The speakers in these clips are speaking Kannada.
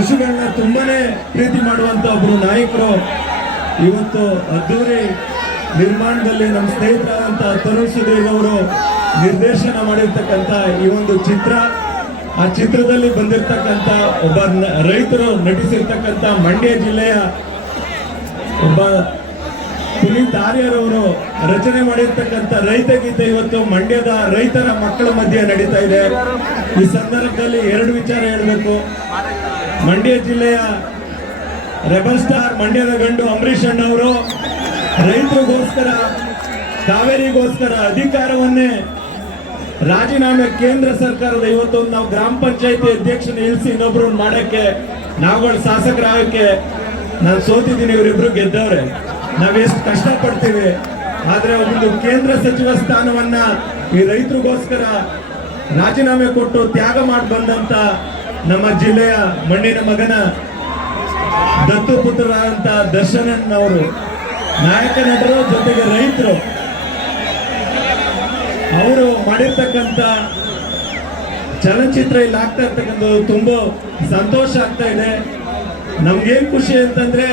ಪಶುಗಳನ್ನ ತುಂಬಾನೇ ಪ್ರೀತಿ ಮಾಡುವಂತ ಒಬ್ರು ನಾಯಕರು ಇವತ್ತು ಅದ್ದೂರಿ ನಿರ್ಮಾಣದಲ್ಲಿ ನಮ್ಮ ಸ್ನೇಹಿತರಾದಂತ ತರುಣ್ ಸುಧೀರ್ ಅವರು ನಿರ್ದೇಶನ ಮಾಡಿರ್ತಕ್ಕಂಥ ಈ ಒಂದು ಚಿತ್ರ. ಆ ಚಿತ್ರದಲ್ಲಿ ಬಂದಿರತಕ್ಕಂಥ ಒಬ್ಬ ರೈತರು ನಟಿಸಿರ್ತಕ್ಕಂಥ ಮಂಡ್ಯ ಜಿಲ್ಲೆಯ ಒಬ್ಬ ಪುನೀತ್ ಆರ್ಯರವರು ರಚನೆ ಮಾಡಿರ್ತಕ್ಕಂಥ ರೈತ ಗೀತೆ ಇವತ್ತು ಮಂಡ್ಯದ ರೈತರ ಮಕ್ಕಳ ಮಧ್ಯೆ ನಡೀತಾ ಇದೆ. ಈ ಸಂದರ್ಭದಲ್ಲಿ ಎರಡು ವಿಚಾರ ಹೇಳಬೇಕು. ಮಂಡ್ಯ ಜಿಲ್ಲೆಯ ರೆಬಲ್ ಸ್ಟಾರ್ ಮಂಡ್ಯದ ಗಂಡು ಅಂಬರೀಷ್ ಅಣ್ಣವರು ರೈತರಿಗೋಸ್ಕರ, ಕಾವೇರಿಗೋಸ್ಕರ ಅಧಿಕಾರವನ್ನೇ ರಾಜೀನಾಮೆ ಕೇಂದ್ರ ಸರ್ಕಾರದ ಇವತ್ತೊಂದು ನಾವು ಗ್ರಾಮ ಪಂಚಾಯತಿ ಅಧ್ಯಕ್ಷನ ಇಳಿಸಿ ಇನ್ನೊಬ್ರು ಮಾಡಕ್ಕೆ ನಾವುಗಳು ಶಾಸಕರಾಗಕ್ಕೆ ನಾನು ಸೋತಿದ್ದೀನಿ, ಇವರಿಬ್ರು ಗೆದ್ದವ್ರೆ. ನಾವೆಷ್ಟು ಕಷ್ಟಪಡ್ತೀವಿ, ಆದ್ರೆ ಒಂದು ಕೇಂದ್ರ ಸಚಿವ ಸ್ಥಾನವನ್ನ ಈ ರೈತರಿಗೋಸ್ಕರ ರಾಜೀನಾಮೆ ಕೊಟ್ಟು ತ್ಯಾಗ ಮಾಡಿ ಬಂದಂತ ನಮ್ಮ ಜಿಲ್ಲೆಯ ಮಣ್ಣಿನ ಮಗನ ದತ್ತು ಪುತ್ರರಾದಂತ ದರ್ಶನನ್ ಅವರು ನಾಯಕ ನಟರು ಜೊತೆಗೆ ರೈತರು, ಅವರು ಮಾಡಿರ್ತಕ್ಕಂಥ ಚಲನಚಿತ್ರ ಇಲ್ಲಿ ಆಗ್ತಾ ಇರ್ತಕ್ಕಂಥದ್ದು ತುಂಬ ಸಂತೋಷ ಆಗ್ತಾ ಇದೆ. ನಮ್ಗೇನು ಖುಷಿ ಅಂತಂದ್ರೆ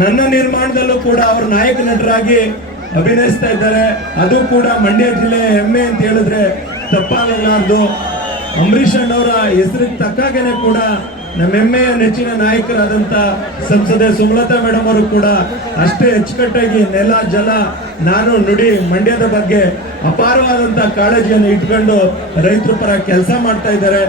ನನ್ನ ನಿರ್ಮಾಣದಲ್ಲೂ ಕೂಡ ಅವರು ನಾಯಕ ನಟರಾಗಿ ಅಭಿನಯಿಸ್ತಾ ಇದ್ದಾರೆ. ಅದು ಕೂಡ ಮಂಡ್ಯ ಜಿಲ್ಲೆ ಹೆಮ್ಮೆ ಅಂತ ಹೇಳಿದ್ರೆ ತಪ್ಪಾಗಲಾರ್ದು. ಅಂಬರೀಷ್ ಅಣ್ಣವರ ಹೆಸರಿಗೆ ತಕ್ಕಾಗೇನೆ ಕೂಡ ನಮ್ಮ ಹೆಮ್ಮೆಯ ನೆಚ್ಚಿನ ನಾಯಕರಾದಂತ ಸಂಸದೆ ಸುಮಲತಾ ಮೇಡಮ್ ಅವರು ಕೂಡ ಅಷ್ಟೇ ಅಚ್ಚುಕಟ್ಟಾಗಿ ನೆಲ, ಜಲ ನಾನು ನುಡಿ ಮಂಡ್ಯದ ಬಗ್ಗೆ ಅಪಾರವಾದಂತ ಕಾಳಜಿಯನ್ನು ಇಟ್ಕೊಂಡು ರೈತರ ಪರ ಕೆಲಸ ಮಾಡ್ತಾ ಇದ್ದಾರೆ.